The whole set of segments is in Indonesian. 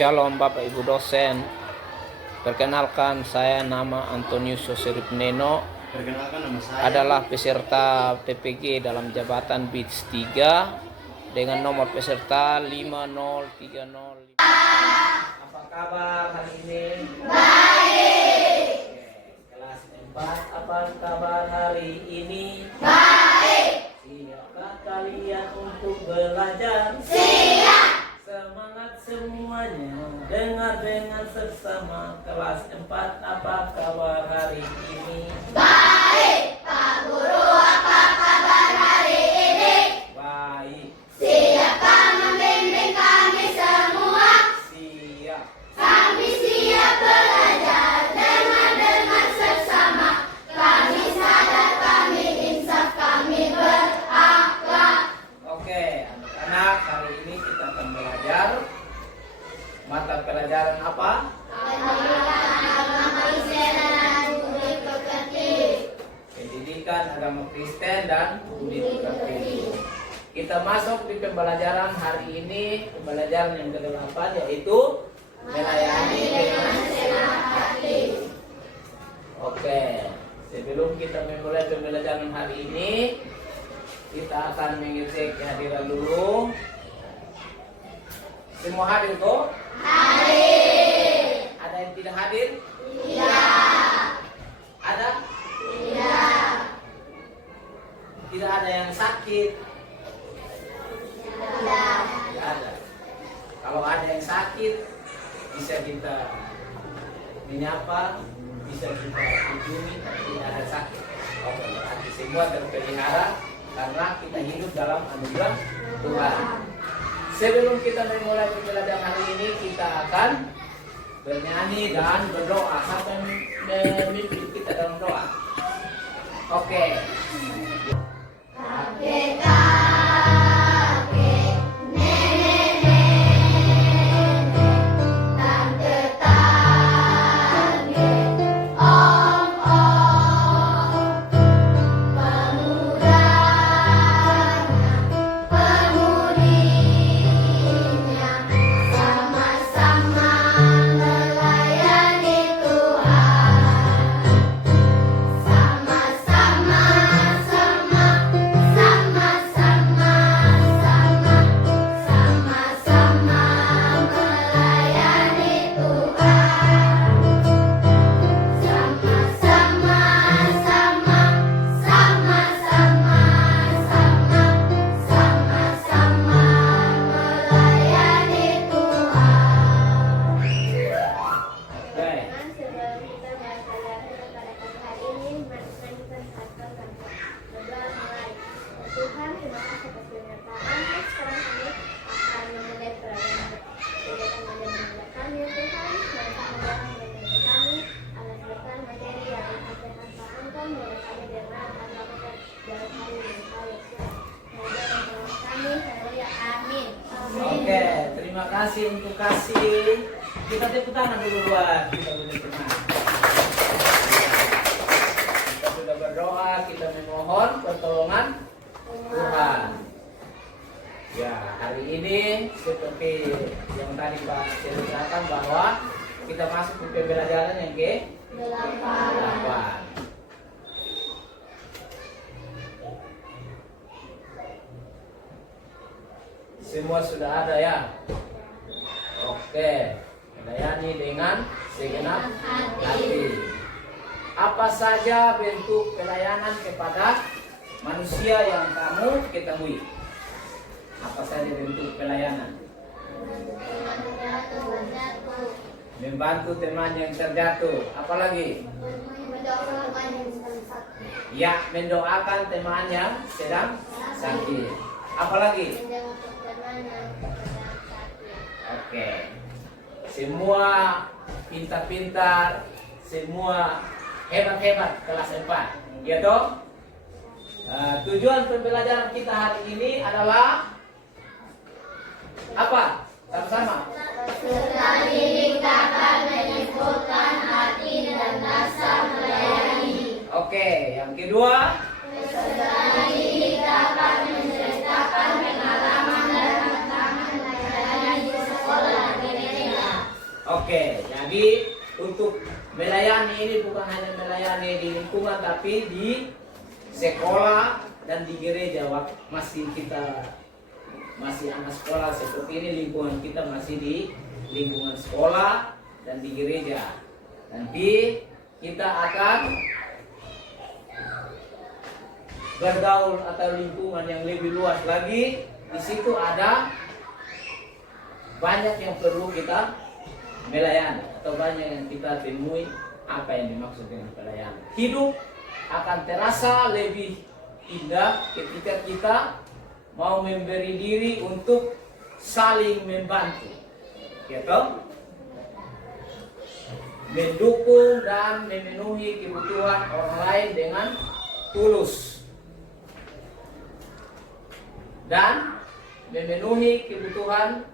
Shalom Bapak Ibu dosen. Perkenalkan, saya nama Antonius Yosirip Neno. Perkenalkan, nama saya Adalah peserta PPG dalam jabatan BITS 3 dengan nomor peserta 5030. Apa kabar hari ini? Baik. Kelas 4, apa kabar hari ini? Baik. Siapkah kalian untuk belajar? Siap. Semangat semuanya, dengar dengan seksama. Kelas 4, apa kabar hari ini? Baik, Pak Guru, apa kabar hari ini? Baik. Siapkah membimbing kami semua? Siap. Kami siap belajar, dengan seksama. Kami sadar, kami insaf, kami berakhlak. Oke, anak-anak, hari ini kita akan belajar mata pelajaran apa? Agama Kristen dan budi pekerti. Pendidikan agama Kristen dan budi pekerti. Kita masuk di pembelajaran hari ini, pembelajaran yang ke-8, yaitu melayani dengan senang hati. Oke, sebelum kita memulai pembelajaran hari ini, kita akan mengecek kehadiran dulu. Semua hadir kok? Hadir. Ada yang tidak hadir? Tidak. Ada? Tidak. Tidak ada yang sakit? Tidak. Tidak ada. Kalau ada yang sakit, bisa kita menyapa, bisa kita kunjungi, tapi tidak ada sakit. Oke, berarti semua terpelihara karena kita hidup dalam anugerah Tuhan. Sebelum kita memulai pembelajaran hari ini, kita akan bernyanyi dan berdoa. Siapa yang memimpin kita dalam doa? Oke. Kakek, tante, om, pemudinya, sama-sama melayani Tuhan. Sama-sama, sama-sama melayani Tuhan. Sama-sama, sama-sama melayani Tuhan. Baik. Sebelum kita melaksanakan pada pagi hari ini, mari kita satukan berdoa mulai. Tuhan, terima kasih atas pernyataan. Sekarang kami akan memulai kegiatan mengajar kami, Tuhan. Mereka mendalam mengajar kami, agar berkat materi yang akan tanpa Engkau, mulai kami dengan melakukan dalam hari ini. Semoga memperoleh kami, haleluya, amin. Oke, terima kasih untuk kasih. Kita tepuk tangan dulu buat kita berdoa. Kita sudah berdoa, kita memohon pertolongan Tuhan. Ya, hari ini seperti yang tadi Pak ceritakan bahwa kita masuk ke pembelajaran yang ke-8. Semua sudah ada ya? Oke, melayani dengan segenap hati. Apa saja bentuk pelayanan kepada manusia yang kamu ketahui? Apa saja bentuk pelayanan? Membantu teman yang terjatuh. Apalagi? Ya, mendoakan teman yang sedang sakit. Apalagi? Oke. Semua pintar-pintar, semua hebat-hebat kelas 4. Ya toh? Tujuan pembelajaran kita hari ini adalah apa? Sama-sama. Setelah didik dapat menyebutkan hati dan rasa melayani. Oke, yang kedua. Setelah didik dapat menceritakan pengalaman dan tantangan melayani di sekolah gereja. Jadi untuk melayani ini bukan hanya melayani di lingkungan, tapi di sekolah dan di gereja. Masih anak sekolah seperti ini, lingkungan kita masih di lingkungan sekolah dan di gereja. Nanti kita akan bergaul atau lingkungan yang lebih luas lagi. Di situ ada banyak yang perlu kita melayani atau banyak yang kita temui. Apa yang dimaksud dengan pelayanan? Hidup akan terasa lebih indah ketika kita mau memberi diri untuk saling membantu, gitu, mendukung dan memenuhi kebutuhan orang lain dengan tulus dan memenuhi kebutuhan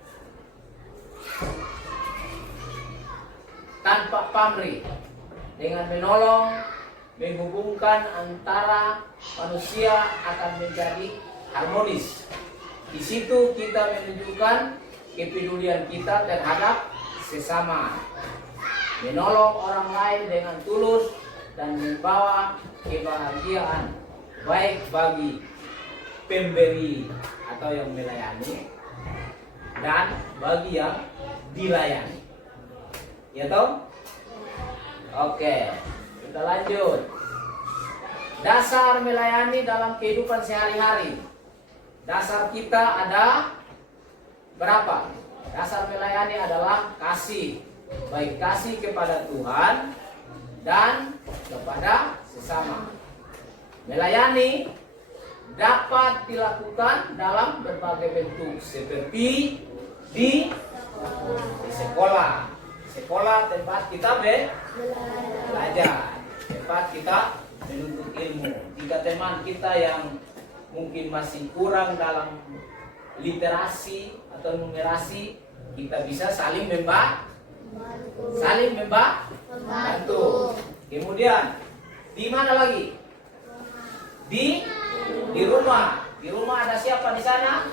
tanpa pamrih, dengan menolong, menghubungkan antara manusia akan menjadi harmonis. Di situ kita menunjukkan kepedulian kita terhadap sesama, menolong orang lain dengan tulus dan membawa kebahagiaan baik bagi pemberi atau yang melayani dan bagi yang dilayani. Ya toh? Oke, kita lanjut. Dasar melayani dalam kehidupan sehari-hari. Dasar kita ada berapa? Dasar melayani adalah kasih. Baik kasih kepada Tuhan dan kepada sesama. Melayani dapat dilakukan dalam berbagai bentuk, seperti di sekolah. Sekolah tempat kita belajar, tempat kita menuntut ilmu. Jika teman kita yang mungkin masih kurang dalam literasi atau numerasi, kita bisa saling membantu. Kemudian di mana lagi? Di rumah. Di rumah ada siapa di sana?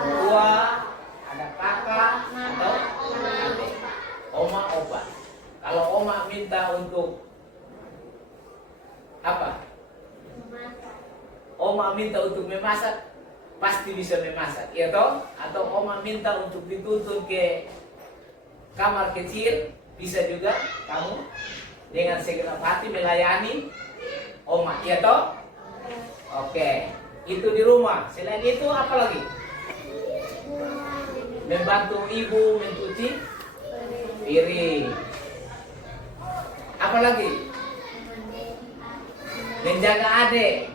Tua, ada kakak atau adik, oma, opa. Kalau oma minta untuk apa? Oma minta untuk memasak, pasti bisa memasak, ya toh? Atau oma minta untuk dituntun ke kamar kecil, bisa juga kamu dengan segenap hati melayani oma, ya toh? Oke, itu di rumah. Selain itu apa lagi? Membantu ibu mencuci piring. Apa lagi? Menjaga adik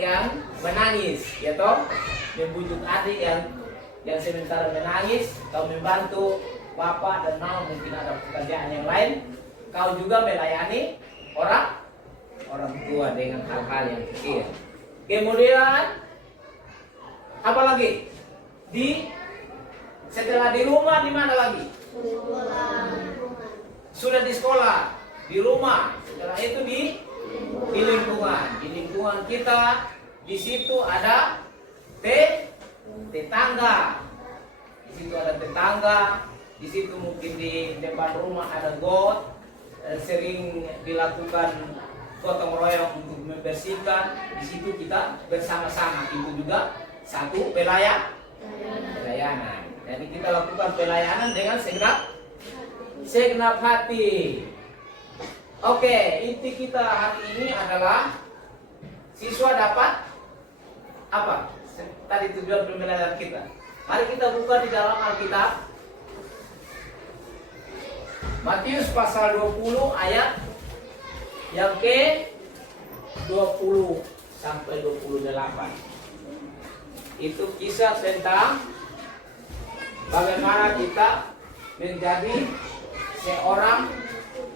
yang menangis, ya toh? Membujuk adik yang sementara menangis. Kau membantu bapak dan mama, mungkin ada pekerjaan yang lain. Kau juga melayani orang tua dengan hal-hal yang kecil. Kemudian apa lagi? Setelah di rumah, di mana lagi? Sudah di sekolah, di rumah. Setelah itu di lingkungan kita. Di situ ada tetangga. Di situ ada tetangga. Di situ mungkin di depan rumah ada got. Sering dilakukan gotong royong untuk membersihkan. Di situ kita bersama-sama. Itu juga satu pelayanan. Jadi kita lakukan pelayanan dengan segenap hati. Oke, inti kita hari ini adalah siswa dapat apa? Tadi tujuan pembelajaran kita. Mari kita buka di dalam Alkitab. Matius pasal 20 ayat yang ke 20 sampai 28. Itu kisah tentang bagaimana kita menjadi seorang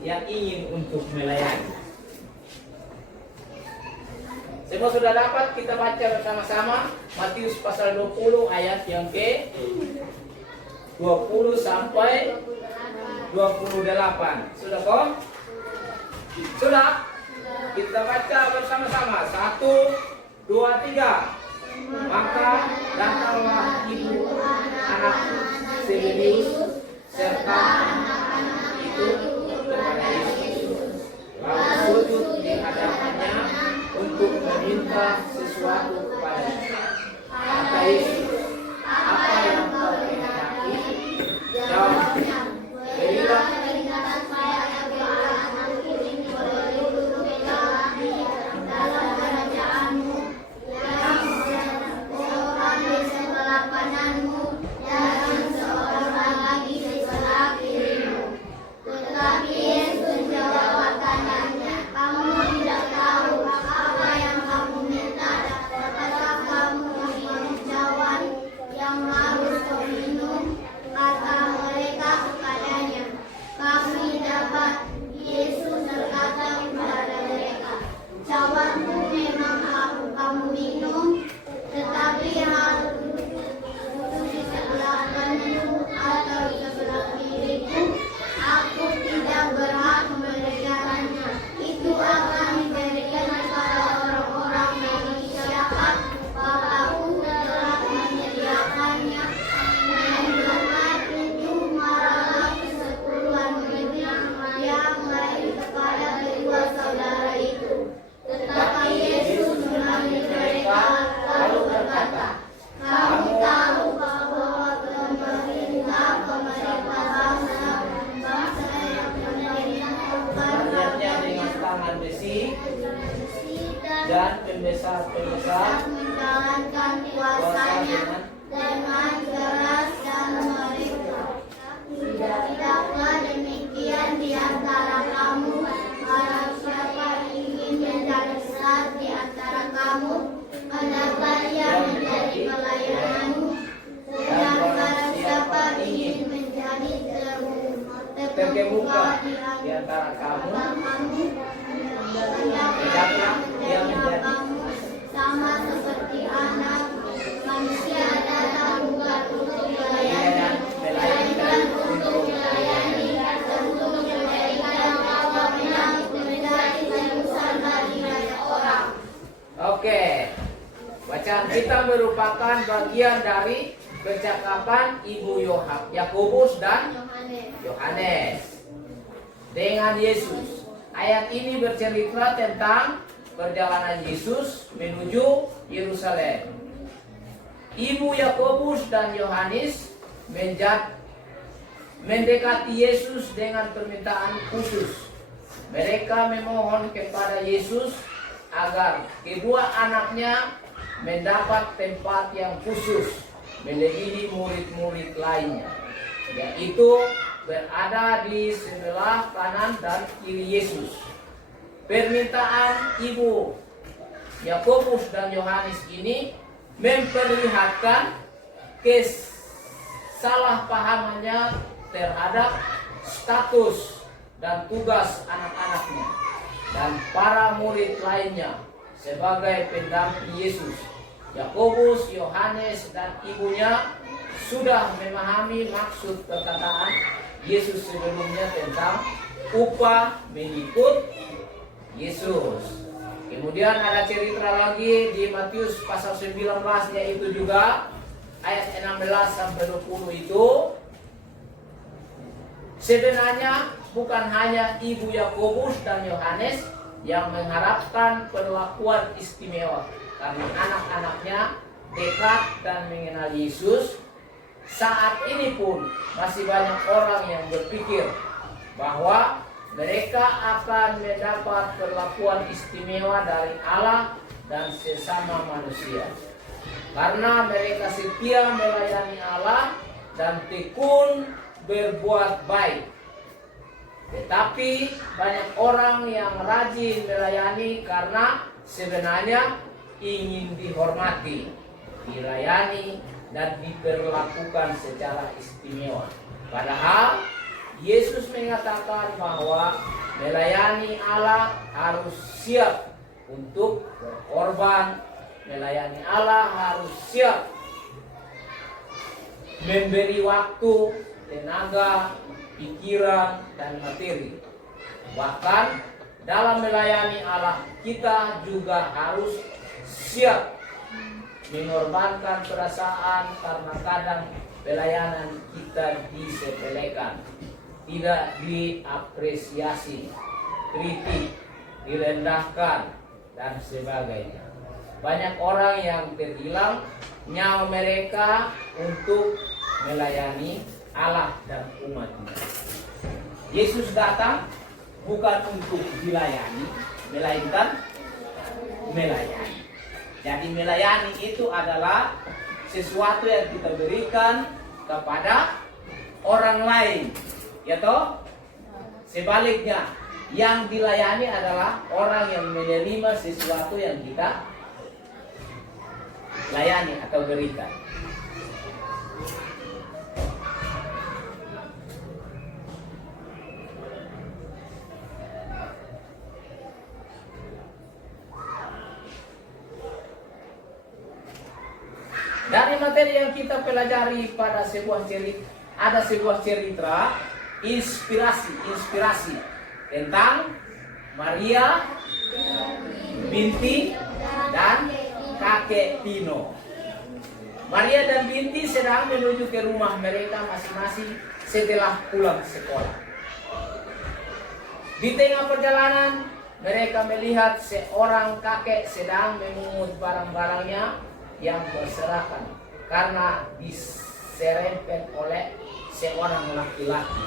yang ingin untuk melayani. Semua sudah dapat, kita baca bersama-sama Matius pasal 20 ayat yang ke 20 sampai 28. Sudah kok? Sudah? Kita baca bersama-sama. 1, 2, 3. Maka datanglah ibu anak Zebedius serta anak-anak tegusan menjalankan kuasanya dengan jelas dan mereka. Tidaklah demikian di antara kamu, barang siapa ingin menjadi besar di antara kamu, hendaklah ia menjadi pelayanmu. Dan barang siapa ingin menjadi terkemuka di antara kamu, hendaklah ia menjadi kamu sama seperti anak manusia datang bukan untuk melayani, melainkan untuk melayani dan untuk memberikan nyawanya menjadi tebusan bagi banyak orang. Oke, bacaan kita merupakan bagian dari percakapan Ibu Yakobus dan Yohanes dengan Yesus. Ayat ini bercerita tentang perjalanan Yesus menuju Yerusalem. Ibu Yakobus dan Yohanes mendekati Yesus dengan permintaan khusus. Mereka memohon kepada Yesus agar kedua anaknya mendapat tempat yang khusus melebihi murid-murid lainnya, yaitu berada di sebelah kanan dan kiri Yesus. Permintaan Ibu Yakobus dan Yohanes ini memperlihatkan kesalahpahamannya terhadap status dan tugas anak-anaknya dan para murid lainnya sebagai pendamping Yesus. Yakobus, Yohanes, dan ibunya sudah memahami maksud perkataan Yesus sebelumnya tentang upah mengikut Yesus. Kemudian ada cerita lagi di Matius pasal 19, yaitu juga ayat 16 sampai 20 itu. Sebenarnya bukan hanya Ibu Yakobus dan Yohanes yang mengharapkan perlakuan istimewa karena anak-anaknya dekat dan mengenal Yesus. Saat ini pun masih banyak orang yang berpikir bahwa mereka akan mendapat perlakuan istimewa dari Allah dan sesama manusia karena mereka setia melayani Allah dan tekun berbuat baik. Tetapi banyak orang yang rajin melayani karena sebenarnya ingin dihormati, dilayani, dan diperlakukan secara istimewa. Padahal Yesus mengatakan bahwa melayani Allah harus siap untuk berkorban, melayani Allah harus siap memberi waktu, tenaga, pikiran, dan materi. Bahkan dalam melayani Allah kita juga harus siap mengorbankan perasaan karena kadang pelayanan kita disepelekan, tidak diapresiasi, kritik, direndahkan, dan sebagainya. Banyak orang yang terhilang nyawa mereka untuk melayani Allah dan umatnya. Yesus datang bukan untuk dilayani, melainkan melayani. Jadi melayani itu adalah sesuatu yang kita berikan kepada orang lain, ya toh? Sebaliknya, yang dilayani adalah orang yang menerima sesuatu yang kita layani atau berikan. Dari materi yang kita pelajari pada sebuah cerita, ada sebuah cerita inspirasi tentang Maria binti dan kakek Tino. Maria dan binti sedang menuju ke rumah mereka masing-masing setelah pulang sekolah. Di tengah perjalanan mereka melihat seorang kakek sedang memungut barang-barangnya yang berserakan karena diserempet oleh seorang laki-laki.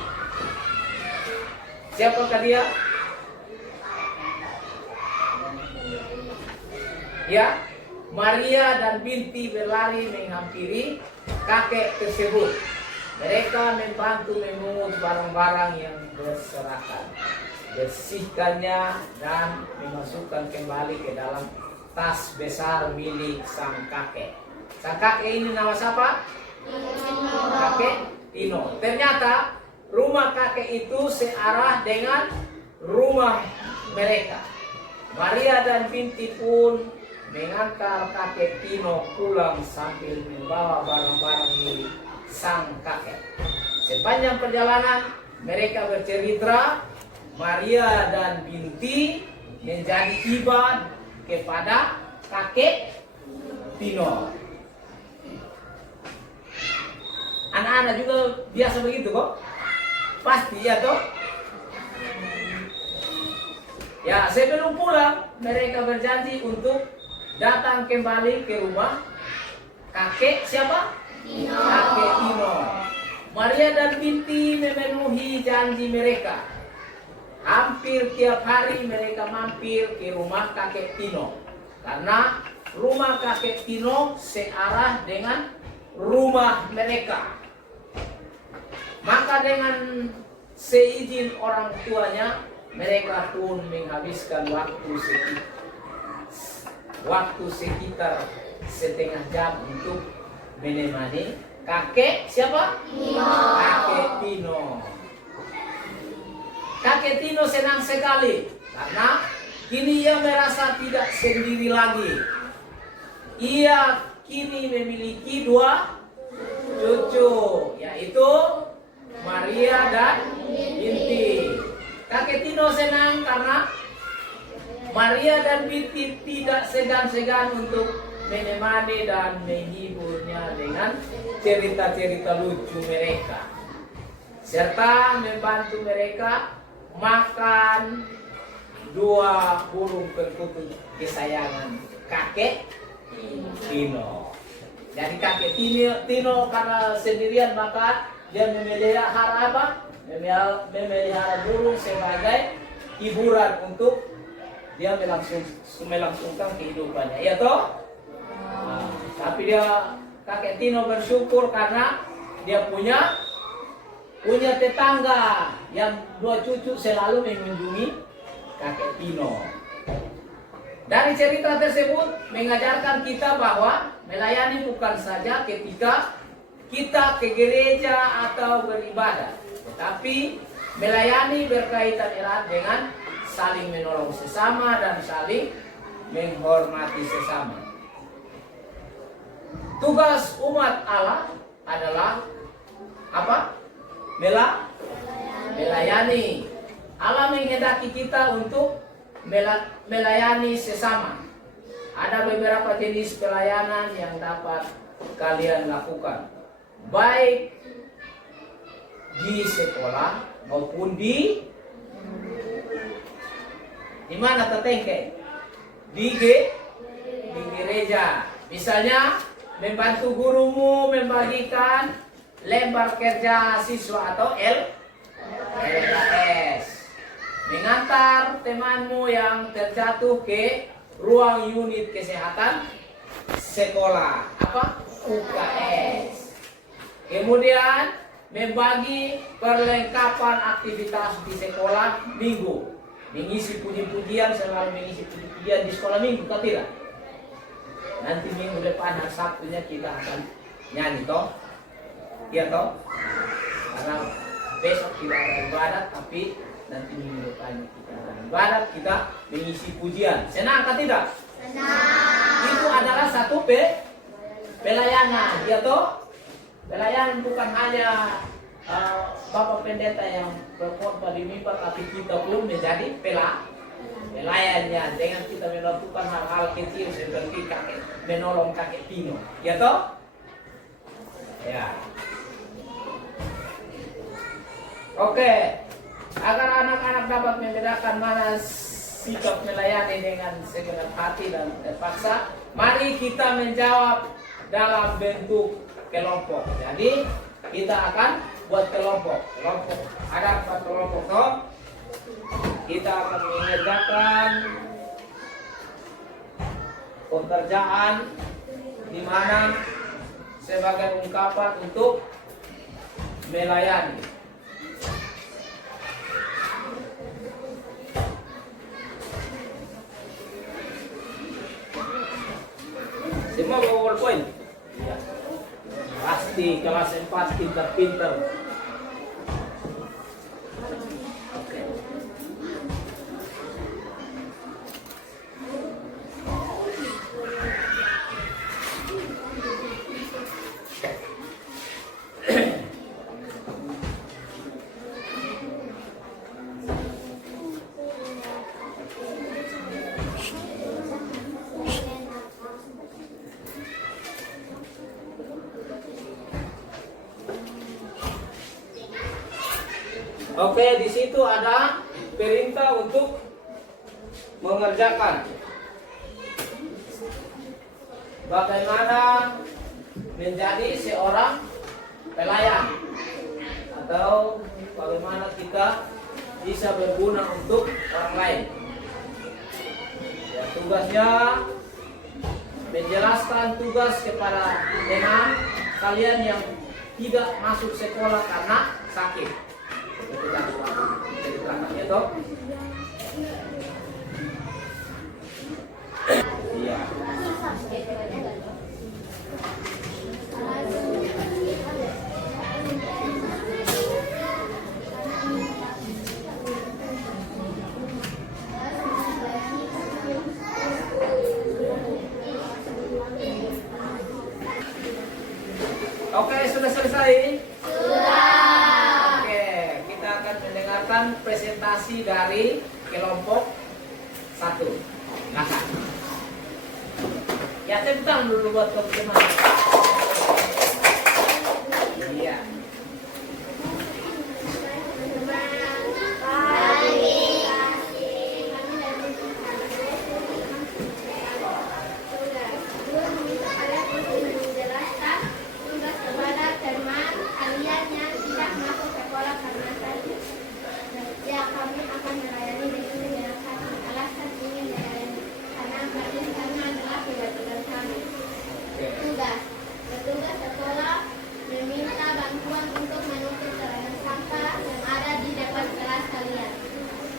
Siapakah dia? Ya, Maria dan binti berlari menghampiri kakek tersebut. Mereka membantu memungut barang-barang yang berserakan, bersihkannya dan memasukkan kembali ke dalam tas besar milik sang kakek. Sang kakek ini nama siapa? Kakek Tino. Ternyata rumah kakek itu searah dengan rumah mereka. Maria dan binti pun mengantar kakek Tino pulang sambil membawa barang-barang milik sang kakek. Sepanjang perjalanan mereka bercerita, Maria dan binti menjadi iba kepada kakek Tino. Anak-anak juga biasa begitu kok? Pasti ya toh? Ya, sebelum pulang mereka berjanji untuk datang kembali ke rumah kakek siapa? Tino. Kakek Tino. Maria dan binti memenuhi janji mereka. Hampir tiap hari mereka mampir ke rumah kakek Tino. Karena rumah kakek Tino searah dengan rumah mereka. Maka dengan seizin orang tuanya, mereka pun menghabiskan waktu sekitar setengah jam untuk menemani kakek siapa? Tino. Kakek Tino. Kakek Tino senang sekali karena kini ia merasa tidak sendiri lagi. Ia kini memiliki 2 cucu, yaitu Maria dan binti. Kakek Tino senang karena Maria dan binti tidak segan-segan untuk menemani dan menghiburnya dengan cerita-cerita lucu mereka, serta membantu mereka makan 2 burung perkutut kesayangan kakek Tino. Jadi kakek Tino karena sendirian maka dia memelihara apa? Memelihara burung sebagai hiburan untuk dia melangsungkan kehidupannya. Ya toh? Nah, tapi kakek Tino bersyukur karena dia punya tetangga yang 2 cucu selalu mengunjungi kakek Tino. Dari cerita tersebut mengajarkan kita bahwa melayani bukan saja ketika kita ke gereja atau beribadah, tetapi melayani berkaitan erat dengan saling menolong sesama dan saling menghormati sesama. Tugas umat Allah adalah apa? Melayani. Allah menghendaki kita untuk melayani sesama. Ada beberapa jenis pelayanan yang dapat kalian lakukan, baik di sekolah maupun di mana tetengke? Di gereja. Misalnya membantu gurumu membagikan lembar kerja siswa atau LKS. Mengantar temanmu yang terjatuh ke ruang unit kesehatan sekolah, apa? UKS. Kemudian membagi perlengkapan aktivitas di sekolah minggu, mengisi puji-pujian, selalu mengisi puji-pujian di sekolah minggu, atau tidak? Nanti minggu depan hari Sabtunya kita akan nyanyi toh, iya toh? Karena besok tidak ada ibadat, tapi nanti minggu depan kita akan ibadat, kita mengisi pujian. Senang atau tidak? Senang. Itu adalah satu pelayanan, ya toh? Pelayanan bukan hanya Bapak Pendeta yang berkhotbah di mimbar, tapi kita pun menjadi pelayannya dengan kita melakukan hal-hal kecil seperti menolong kakek Tino, ya toh? Ya. Oke, agar anak-anak dapat membedakan mana sikap melayani dengan segenap hati dan terpaksa, mari kita menjawab dalam bentuk kelompok. Jadi kita akan buat kelompok. Ada 4 kelompok toh. Kita akan mengerjakan pekerjaan di mana sebagai ungkapan untuk melayani. Semua bawa PowerPoint? Ya. Pasti kelas 4 pinter-pinter. Oke. Oke, di situ ada perintah untuk mengerjakan. Bagaimana menjadi seorang pelayan atau bagaimana kita bisa berguna untuk orang lain. Ya, tugasnya menjelaskan tugas kepada teman kalian yang tidak masuk sekolah karena sakit. Jadi berangkat ya toh? Iya. Oke, sudah selesai? Presentasi dari kelompok 1. Kakak. Ya, tentang dulu buat teman-teman. Iya. Petugas sekolah meminta bantuan untuk menutup sarana sampah yang ada di depan kelas kalian.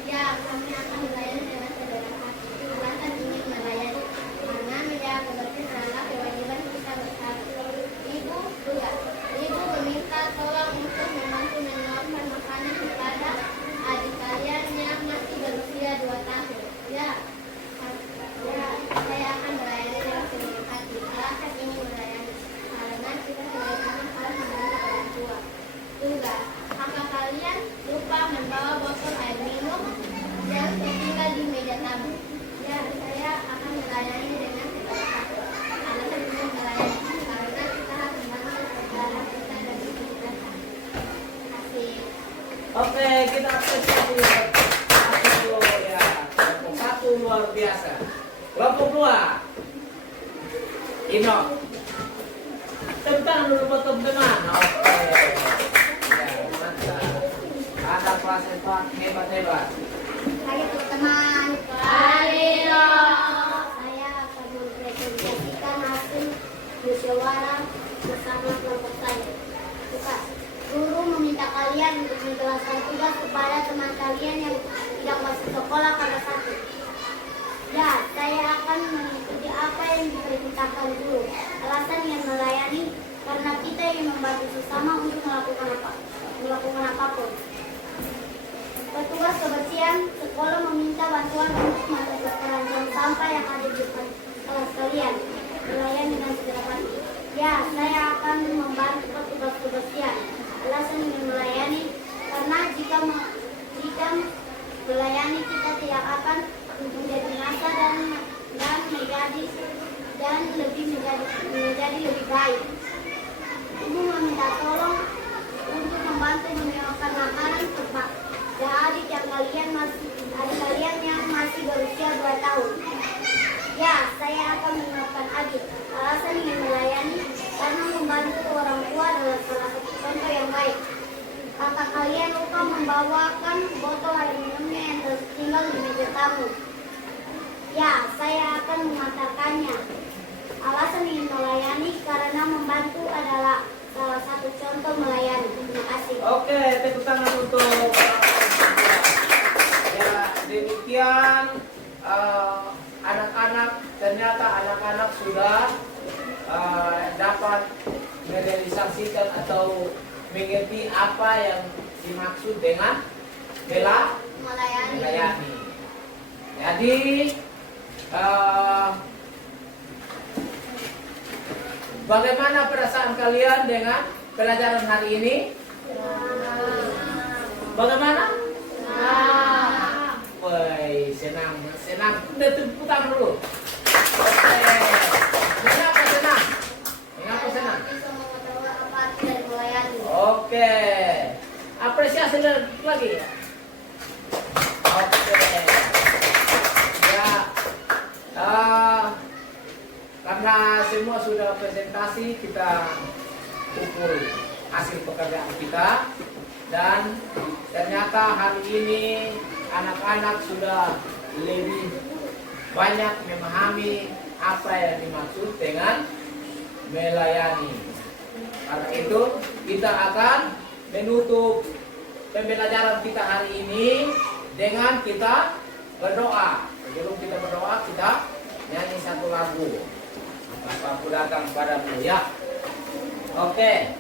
Ya, kami akan melayani dengan segala hati. Alasan ingin melayani karena menjaga kebersihan adalah kewajiban kita bersama. Ibu meminta tolong untuk membantu menyuapkan makanan kepada adik kalian yang masih berusia 2 tahun. Ya, saya akan melayani dengan segala hati. Alasan ingin melayani karena kita sama-sama harus membantu orang tua. Tugas, kakak kalian lupa membawa botol air minum yang tertinggal di meja tamu. Ya, saya akan melayani dengan segala hati. Alasan ingin melayani karena kita harus membantu saudara kita dan ibu kita. Terima kasih. Oke, kita apresiasi satu ya. Kelompok 1 luar biasa. Kelompok 2. Ino. Tentang dulu buat teman-teman. Oke. Ya, mantap. Ada kelas hebat-hebat. Hai teman-teman. Halo. Saya akan mempresentasikan hasil musyawarah bersama kelompok saya. Tugas. Guru meminta kalian untuk menjelaskan tugas kepada teman kalian yang tidak masuk sekolah karena sakit. Ya, saya akan mengikuti apa yang diperintahkan guru. Alasan yang melayani karena kita ingin membantu sesama untuk melakukan apapun. Petugas kebersihan sekolah meminta bantuan untuk menutup keranjang sampah yang ada di depan kelas kalian. Melayani dengan segala hati. Ya, saya akan membantu petugas kebersihan. Alasan ingin melayani karena jika melayani kita tidak akan menjadi masa dan menjadi lebih baik. Ibu meminta tolong untuk membantu menyiapkan makanan untuk adik kalian yang masih berusia 2 tahun. Ya, saya akan menyiapkan adik. Alasan ingin melayani karena membantu orang tua adalah salah satu contoh yang baik. Kakak kalian lupa membawakan botol air minumnya yang tertinggal di meja tamu. Ya, saya akan mengantarkannya. Alasan ingin melayani karena membantu adalah salah satu contoh melayani. Terima kasih. Oke, tepuk tangan untuk ya, demikian anak-anak, ternyata anak-anak sudah dapat merealisasikan atau mengerti apa yang dimaksud dengan melayani. Jadi bagaimana perasaan kalian dengan pelajaran hari ini? Bagaimana? Woi, senang. Udah tepuk tangan dulu. Oke. Mengapa senang? Bisa mengetahui apa arti dari melayani. Oke. Apresiasi lagi. Oke. Ya. Karena semua sudah presentasi, kita ukur hasil pekerjaan kita, dan ternyata hari ini anak-anak sudah lebih banyak memahami apa yang dimaksud dengan melayani. Karena itu kita akan menutup pembelajaran kita hari ini dengan kita berdoa. Sebelum kita berdoa, kita nyanyi satu lagu. Aku datang padamu, ya. Oke.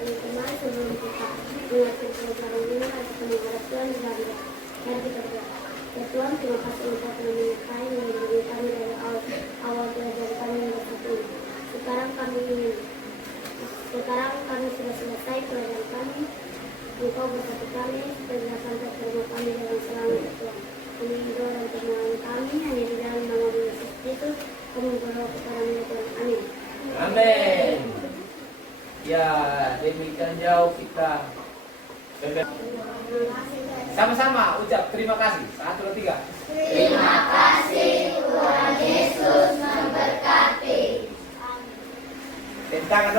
Teman-teman, sebelum kita mengakhiri pelajaran ini, kita mengharap Tuhan berkati. Mari kita berdoa. Ya Tuhan, terima kasih untuk menyertai dan melindungi kami dari awal pelajaran kami hingga saat ini. Sekarang kami sudah selesai pelajaran kami. Engkau berkati kami, supaya sampai ke rumah kami dengan selamat, ya Tuhan. Kami doa dan permohonan kami hanya di dalam nama Yesus Kristus. Kami berdoa kepada Tuhan. Amin. Amin. Ya, demikian jauh kita sama-sama ucap terima kasih. 1, 2, 3. Terima kasih Tuhan Yesus memberkati. Tepuk tangan.